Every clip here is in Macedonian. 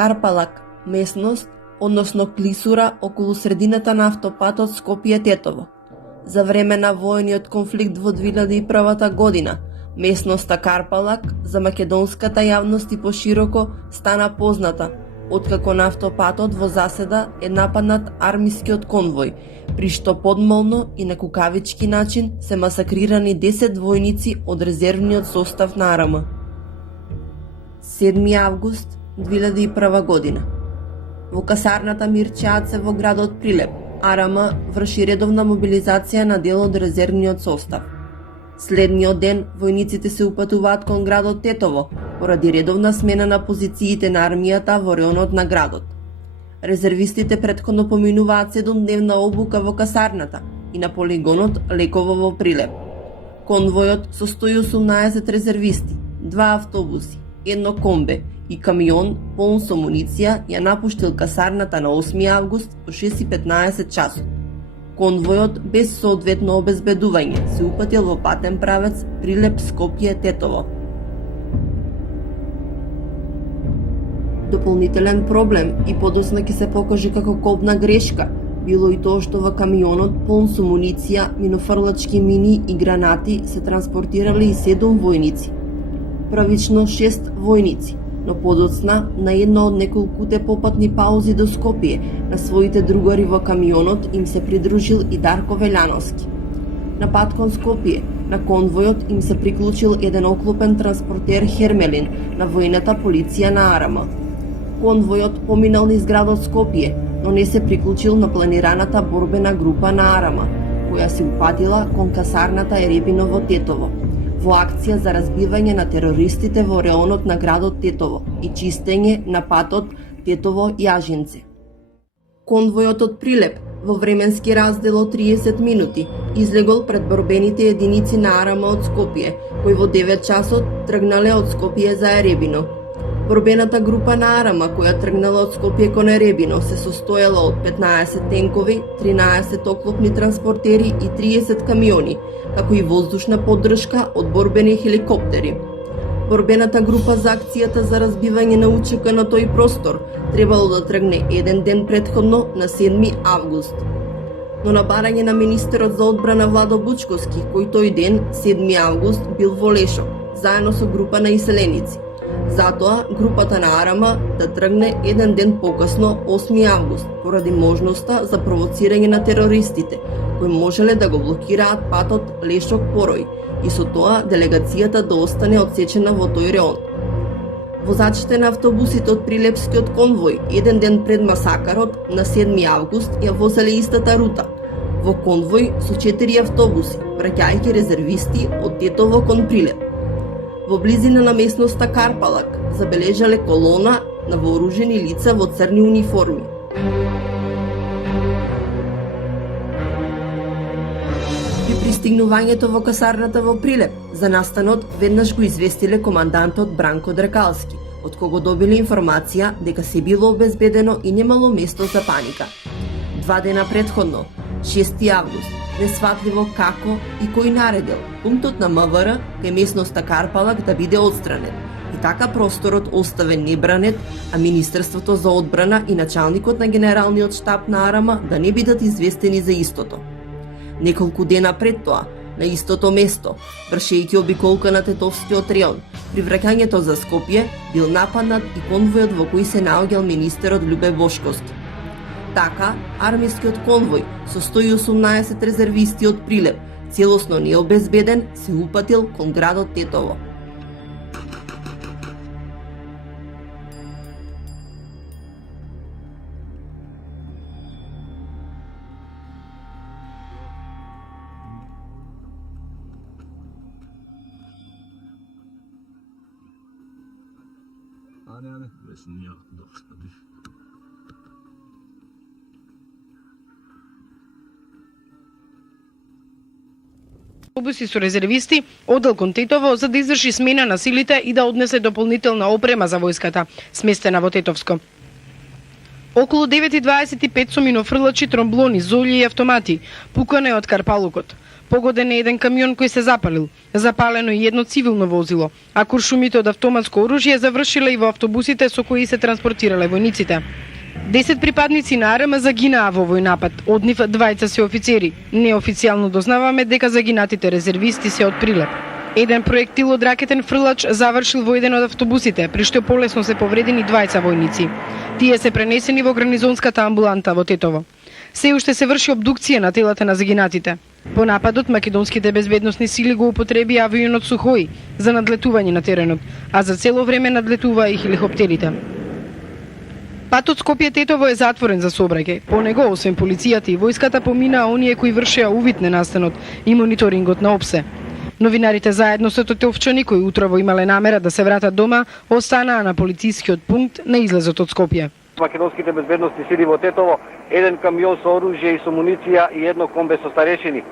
Карпалак, местност, односно клисура околу средината на автопатот Скопје-Тетово. За време на војниот конфликт во 2001 година, местноста Карпалак за македонската јавност и пошироко стана позната, откако на автопатот во заседа е нападнат армискиот конвој, при што подмолно и на кукавички начин се масакрирани 10 војници од резервниот состав на АРМ. 7 август 2001 година. Во касарната Мирче Аце во градот Прилеп, АРМ врши редовна мобилизација на дел од резервниот состав. Следниот ден, војниците се упатуваат кон градот Тетово, поради редовна смена на позициите на армијата во реонот на градот. Резервистите претходно поминуваат 7-дневна обука во касарната и на полигонот Леково во Прилеп. Конвојот со 118 резервисти, 2 автобуси, 1 комбе и камион полн со муниција ја напуштил касарната на 8 август во 6:15 часот. Конвојот без соодветно обезбедување се упатил во патен правец Прилеп-Скопје-Тетово. Дополнителен проблем и подоцна ќе се покаже како копна грешка било и тоа што во камионот полн со муниција, минофрлачки мини и гранати се транспортирали и 7 војници. Правично 6 војници, но подоцна на една од неколкуте попатни паузи до Скопје на своите другари во камионот им се придружил и Дарко Велјановски. На пат кон Скопје, на конвојот им се приклучил еден оклопен транспортер Хермелин на војната полиција на АРМ. Конвојот поминал низ градот Скопје, но не се приклучил на планираната борбена група на АРМ, која се упатила кон касарната Еребино во Тетово, во акција за разбивање на терористите во реонот на градот Тетово и чистење на патот Тетово-Јажинце. Конвојот од Прилеп во временски раздел од 30 минути излегол пред борбените единици на АРМ од Скопје, кои во 9 часот тргнале од Скопје за Еребино. Борбената група на АРМ која тргнала од Скопје кон Еребино се состоела од 15 тенкови, 13 оклопни транспортери и 30 камиони, како и воздушна поддршка од борбени хеликоптери. Борбената група за акцијата за разбивање на УЧК на тој простор требало да тргне еден ден претходно на 7 август. Но на барање на министерот за одбрана Владо Бучковски, кој тој ден, 7 август, бил во Лешо, заедно со група на иселеници. Затоа, групата на АРМ да тргне еден ден покасно, 8 август, поради можноста за провоцирање на терористите, кои можеле да го блокираат патот Лешок-Порој и со тоа делегацијата да остане одсечена во тој реон. Возачите на автобусите од Прилепскиот конвој еден ден пред масакарот на 7 август ја возеле истата рута, во конвој со 4 автобуси, праќајќи резервисти од Тетово кон Прилеп. Во близина на местноста Карпалак забележале колона на вооружени лица во црни униформи. При пристигнувањето во касарната во Прилеп, за настанот веднаш го известиле командантот Бранко Дракалски, од кого добиле информација дека се било обезбедено и немало место за паника. 2 дена претходно, 6 август, несватливо како и кој наредил пунктот на МВР кај местноста Карпалак да биде отстранен. И така просторот оставен небранет, а Министерството за одбрана и началникот на генералниот штаб на АРМ да не бидат известени за истото. Неколку дена пред тоа, на истото место, вршејќи обиколка на Тетовскиот реон, при враќањето за Скопје бил нападнат и конвојот во кој се наоѓал министерот Љубе Бошковски. Така, армискиот конвој со 118 резервисти од Прилеп, целосно необезбеден, се упатил кон градот Тетово. Автобуси со резервисти одел кон Тетово за да изврши смена на силите и да однесе дополнителна опрема за војската, сместена во Тетовско. Околу 9:25 со минофрлачи, тромблони, золји и автомати, пукане од карпалукот. Погоден е еден камион кој се запалил. Запалено и едно цивилно возило, а куршумите од автоматско оружје завршиле и во автобусите со кои се транспортирале војниците. 10 припадници на АРМ загинаа во овој напад, од нив 2 се офицери. Неофицијално дознаваме дека загинатите резервисти се од Прилеп. Еден проектил од ракетен фрлач завршил во еден од автобусите, при што полесно се повредени 2 војници. Тие се пренесени во гарнизонската амбуланта во Тетово. Се уште се врши обдукција на телата на загинатите. По нападот, македонските безбедносни сили го употреби авионот Сухој за надлетување на теренот, а за цело време надлетуваа и хеликоптерите. Патот Скопје-Тетово е затворен за сообраќај. По него, освен полицијата и војската, поминаа оние кои вршеа увид на настанот и мониторингот на ОПСЕ. Новинарите заедно со тетовчани кои утрово имале намера да се вратат дома, останаа на полицискиот пункт на излезот од Скопје. Македонските безбедносни сили во Тетово, еден камион со оружје и со муниција и едно комбе со старешини.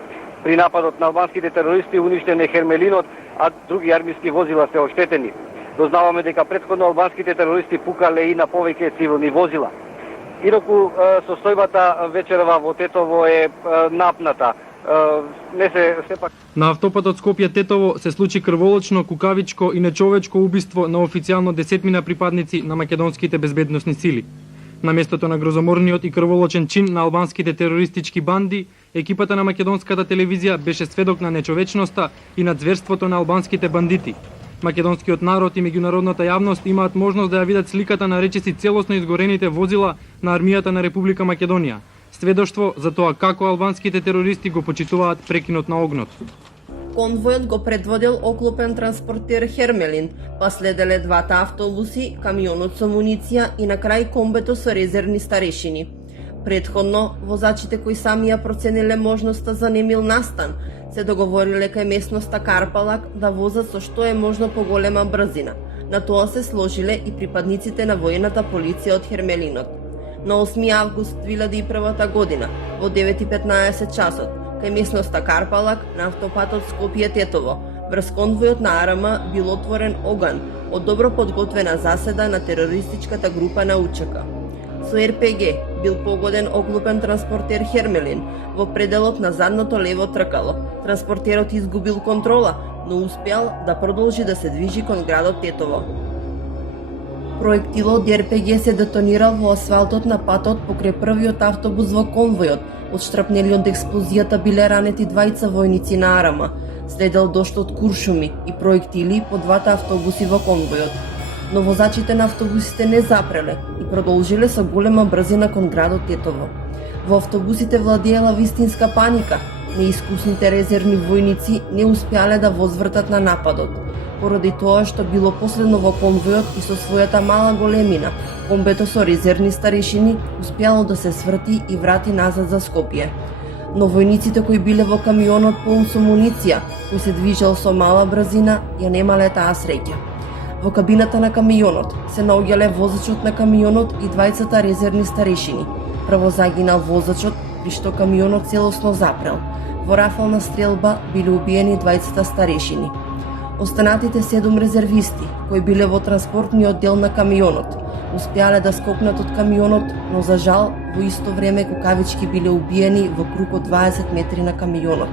При нападот на албанските терористи уништен е Хермелинот, а други армиски возила се оштетени. Дознаваме дека претходно албанските терористи пукале и на повеќе цивилни возила. Инаку состојбата вечерва во Тетово е напната. Не се сепак. На автопатот Скопје-Тетово се случи крволочно, кукавичко и нечовечко убиство на официјално 10 припадници на македонските безбедносни сили. На местото на грозоморниот и крволочен чин на албанските терористички банди, екипата на македонската телевизија беше сведок на нечовечноста и на зверството на албанските бандити. Македонскиот народ и меѓународната јавност имаат можност да ја видат сликата на речиси целосно изгорените возила на армијата на Република Македонија. Сведоштво за тоа како албанските терористи го почитуваат прекинот на огнот. Конвојот го предводел оклопен транспортер Хермелин, па следеле 2 автобуси, камионот со муниција и на крај комбето со резервни старешини. Предходно, возачите кои сами ја процениле можноста за немил настан, се договориле кај местноста Карпалак да возат со што е можно поголема брзина. На тоа се сложиле и припадниците на војната полиција од Хермелинот. На 8 август 2001 година, во 9:15 часот, кај местноста Карпалак на автопатот Скопје-Тетово, врз конвојот на АРМ бил отворен оган од добро подготвена заседа на терористичката група на УЧК. Со РПГ бил погоден оклопен транспортер Хермелин во пределот на задното лево тркало. Транспортерот изгубил контрола, но успеал да продолжи да се движи кон градот Тетово. Проектилот од РПГ се детонирал во асфалтот на патот покрај првиот автобус во конвојот. Отштрапнели од експлозијата биле ранети 2 војници на АРМ. Следел дошт од куршуми и проектили по 2 автобуси во конвојот. Но возачите на автобусите не запреле и продолжиле со голема брзина кон градот Тетово. Во автобусите владеела вистинска паника. Неискусните резервни војници не успеале да возвртат на нападот. Поради тоа што било последно во конвојот и со својата мала големина, комбето со резервни старешини успеало да се сврти и врати назад за Скопје. Но војниците кои биле во камионот полн со муниција, кој се движел со мала брзина, ја немале таа среќа. Во кабината на камионот се наоѓале возачот на камионот и 2 резервни старешини. Прво загинал возачот, при што камионот целосно запрел. Во рафална стрелба биле убиени 2 старешини. Останатите 7 резервисти, кои биле во транспортниот дел на камионот, успеале да скокнат од камионот, но за жал, во исто време кукавички биле убиени во круг од 20 метри на камионот.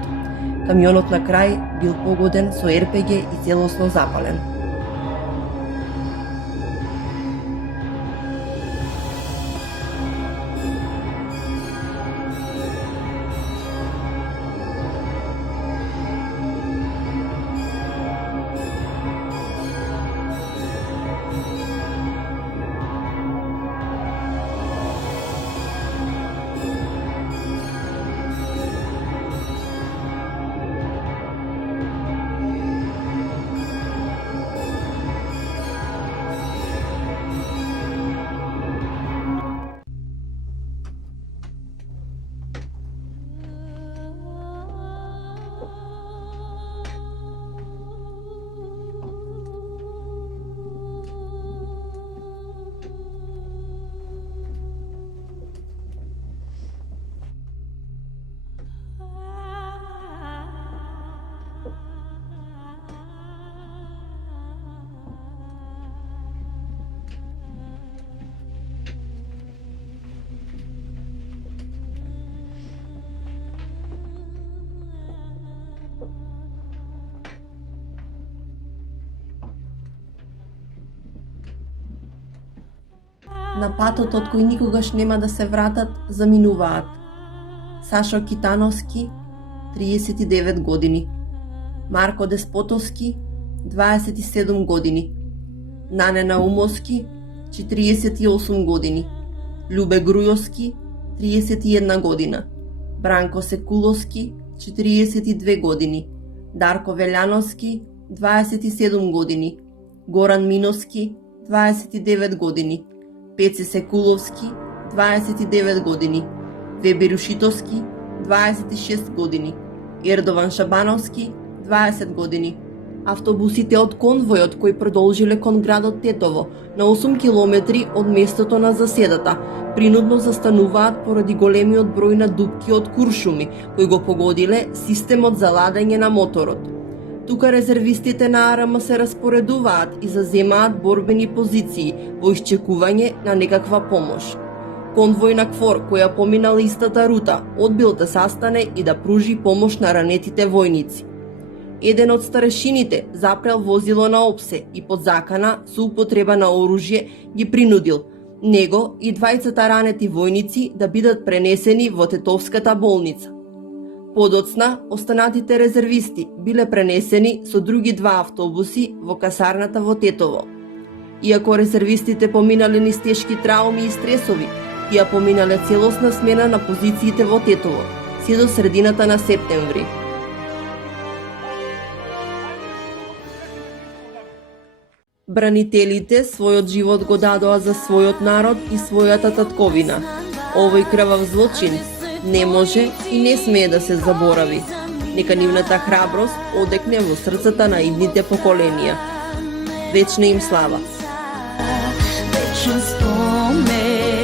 Камионот на крај бил погоден со РПГ и целосно запален. На патот од кој никогаш нема да се вратат, заминуваат. Сашо Китановски, 39 години. Марко Деспотовски, 27 години. Нане Наумовски, 48 години. Љубе Грујовски, 31 година. Бранко Секуловски, 42 години. Дарко Велјановски, 27 години. Горан Миновски, 29 години. Пеци Секуловски, 29 години. Вебер Ушитовски, 26 години. Ердован Шабановски, 20 години. Автобусите од конвојот кои продолжиле кон градот Тетово, на 8 километри од местото на заседата, принудно застануваат поради големиот број на дупки од куршуми, кои го погодиле системот за ладење на моторот. Тука резервистите на АРМ се распоредуваат и заземаат борбени позиции во исчекување на некаква помош. Конвој на КФОР, која поминала истата рута, одбил да састане и да пружи помош на ранетите војници. Еден од старешините запрел возило на опсе и под закана со употреба на оружје ги принудил него и двајцата ранети војници да бидат пренесени во Тетовската болница. Подоцна, останатите резервисти биле пренесени со други два автобуси во касарната во Тетово. Иако резервистите поминале низ тешки трауми и стресови, тие поминале целосна смена на позициите во Тетово, се до средината на септември. Бранителите својот живот го дадоа за својот народ и својата татковина. Овој крвав злочин не може и не смее да се заборави. Нека нивната храброст одекне во срцата на идните поколенија. Вечна им слава. Вечен спомен.